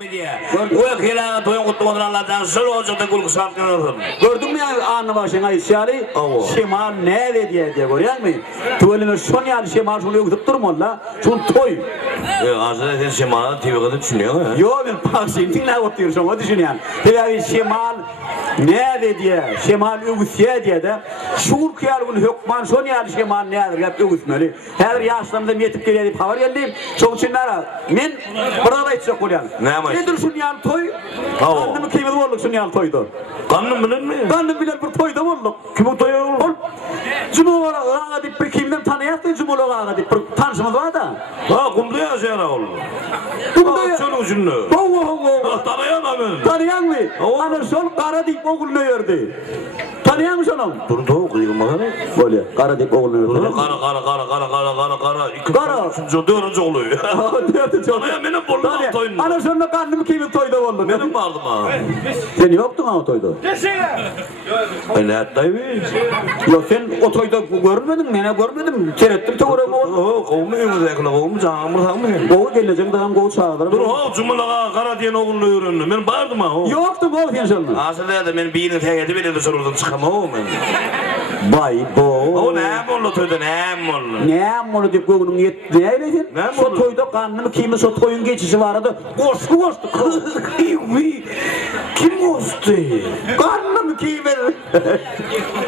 Vekilana toyun kutluğundan Allah'tan sır olacak da kuluk saptınır. Gördün mü ya anı başına isyari? Şemal ne dedi diye görüyor musun? Tuvalime son yani Şemal şunu yoktup durma la. Şunu toy. Aslında sen Şemal'ın TV'de düşünüyor mu? Yok ben paksiyim dinle oturuyorsun o düşünüyorum. Tabii Şemal ne dedi diye Şemal övüsye diye de şuur kıyargın hükman son yani Şemal nedir hep övüsmeli. Her yaşlarımda yetip geliyor haber geldim. Çok içinlere men burada içecek oluyor. Nedir şunu yani toy? Kanımı kıymetli olduk şunu yani toydu. Kanım bilen mi? Kanım bilen bir toyda olduk. Kimin toyu olduk? Cumhurbaşkanı ağa deyip bir kimden tanıyaktı Cumhurbaşkanı ağa deyip bir tanışımız var da. Ha kumda yaşayan oğlum. Kumda çok ucunlu. Tanıyan mı? Tanıyan mı? Ana sol kara deyip oğlunu verdi. Tanıyan mı onu? Bunu da okuyayım bana. Böyle kara deyip oğlunu verdi. Kara. Üçüncü, dördüncü oluyor. Tanıyan benim burnumdan toyunu. Ana sonunda karnım kimin toyda oldu? Benim vardım ha. Sen yoktun ha o toyda. Ne hattaymış? Yok sen o toyda görmedin mi? Ne görmedim. Kerettim teoremi oldu. Kovmuyor mu zekla kovmu canım mı? Kovu gelecek daha kovu çağırır. Dur ha cumhurbaşkanı kara diyen oğlunu öğrendim. Ben bağırdım ha. Yoktu kovu sen sonunda. Aslında da ben birini tekedi bile de soruldan çıkamam o ben. Bay bo. O ne oldu toyda ne oldu? Ne oldu deyip kovu'nun yetti. Ne eylesin? O toyda karnım kimi o toyun geçişi vardı. Koştu. Kim koştu? Karnım kimi.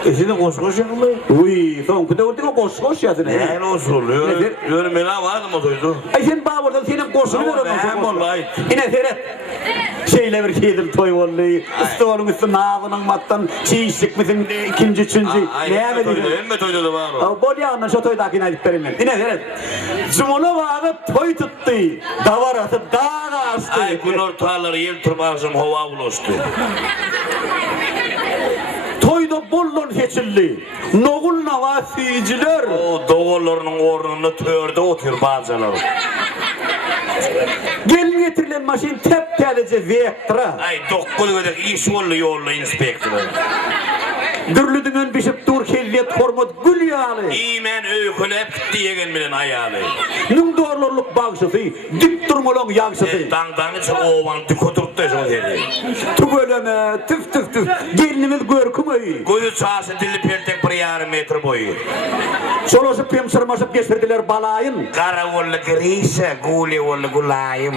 Seni koş yapma. Uy, son kuda orada koş ya sen. Ne oluyor? Görmeli vardı mı toydu? Ay sen bana burada senin koşunu ver Ne oldu? Yine seyret. Şeyle bir şeydim toy vallahi. Üstü üstü nağının mattan çiğişlik misin ikinci üçüncü. Ne mi dedin? Emme toydu da var o. Bol yağından şu toydakine gittirim ben. Yine seyret. Cumhurbaşkanı toy tuttu. Davarası dağa açtı. Ay gün ortaları yer turmağızım hava ulaştı. Toyda bollon seçildi. Noğul navasiyiciler. O doğullarının ornunu törde otur bazıları. Gelin getirilen maşin tepkelice vektra. Ay dokul ödek iş yollu inspektörü. Dürlüdüğün bişip dur kelliyet hormat gül yağlı. İmen öykülep diyegen bilen ayalı. Nung doğruluk bağışısı, dik durmalın yağışısı. Dangdan için ovan tükoturttu eşin dedi. Tüböleme, tüf. Gelinimiz görkümü. Koyu çağısı dili peltek bir yarım metre boyu. Çolası pemsırmaşıp geçirdiler balayın. Kara oğlu grise, guli oğlu gulayım.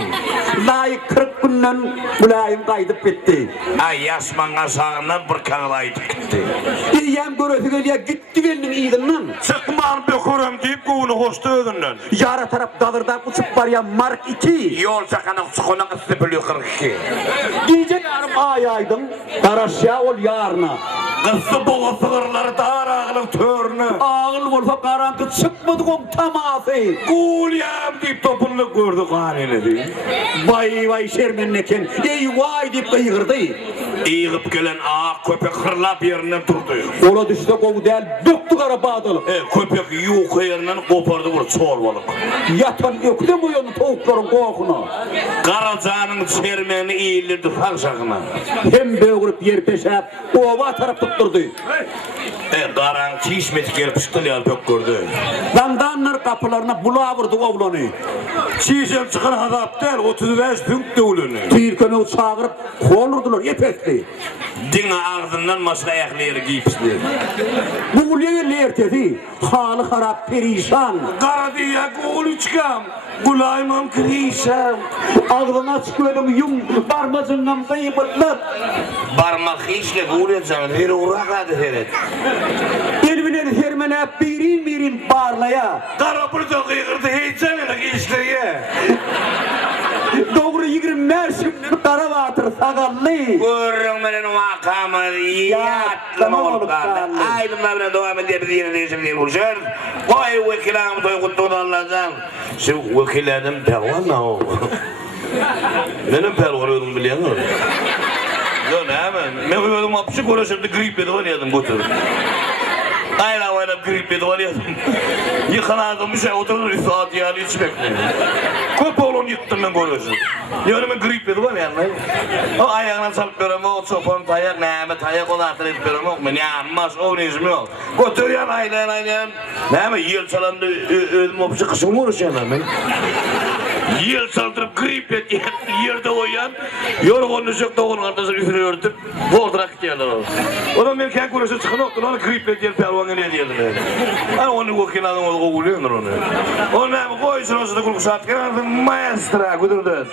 Layık 40 günden gulayım kaydıp bitti. Ay yasmana sağından bir kanılaydı gitti. İyiyem görüntü geliyor gitti gelinin iyilinden. Sıkman bökürüm deyip kovunu hoştu ödünden. Yara taraf dalırdan uçup var ya Mark 2. Yol çakanın sıkının ısı bölüyor 42. Gece yarım ayaydım. Daraşya ol yarına. Kısı boğu sığırları dar ağılın törünü. Ağıl olsa karanlık çıkmadı kom taması. Gulyam deyip topunu gördük haneli. Vay şermenleken. Ey vay deyip kıyırdı. İyip gelen ağa köpek hırlap yerinden durdu. Ola düştü kovu değil. Döktü kara bağdalı. Köpek yuğu yerinden kopardı bu çorbalık. Yatan ökle bu yonu tavukların kokuna. Karacanın çermeni eğilirdi falşakına. Hem böğürüp yer peşep. Ova taraf tutturdu. Karan çişmet gelip çıtılıyal pök gördü. Dandanlar kapılarına bulağa vurdu oğlanı. Çişem çıkan adap der 35 pünk dövülünü. Tilkini çağırıp kolurdular yepekli. Dine ağzından maşka ayakları giyipsdi. Bu ulyeyle ertedi. Halı harap perişan. Kara diye gol çıkam. Gulaymam krişem. Ağzına çıkıyordum yum. Barmacından kayıplar. Barmak işle gol edeceğim. Her uğrak adı heret. Elbinen hermene birin parlaya. Kara burada kıyırdı heyecanına geçtiğe. Doğru 25 kara batır sakallı. Görün benim vakamı yatlama olup kaldı. Aydınlar bile devam edebilir yine değişim diye buluşur. Koy vekilamı toy kutluğunu alacağım. Şu vekillerim pervan ne o? Benim pervan ödüm biliyor musun? Yok ne hemen. Ben ödüm apışık uğraşırdı grip yedi var yadım götür. Ayla oynayıp grip yedi var yadım. Yıkanadım bir şey oturur bir saat yani hiç bekleyin. Köp oğlum yıktım ben görüyorsun. Yani ben grip yedi var yani. O ayağına çalıp görüm o çopan tayak neyme tayak o da atlayıp görüm yok mu? Yanmaz o nizmi yok. Götür yan aylayan. Neyme yıl çalandı ödüm apışık kışım uğraşıyor ben. Yel saldırıp grip et yerde oyan yorgunlu çok doğun kardeşim üfürü örtüp voltrak diyorlar o. O da Amerikan kurası çıkın oktur onu grip et diyor pelvan ne diyorlar. Ana onu kokiladan onu kokuyor onu. Onu koysun olsa da kurgu saat kenarda maestra kudurdu.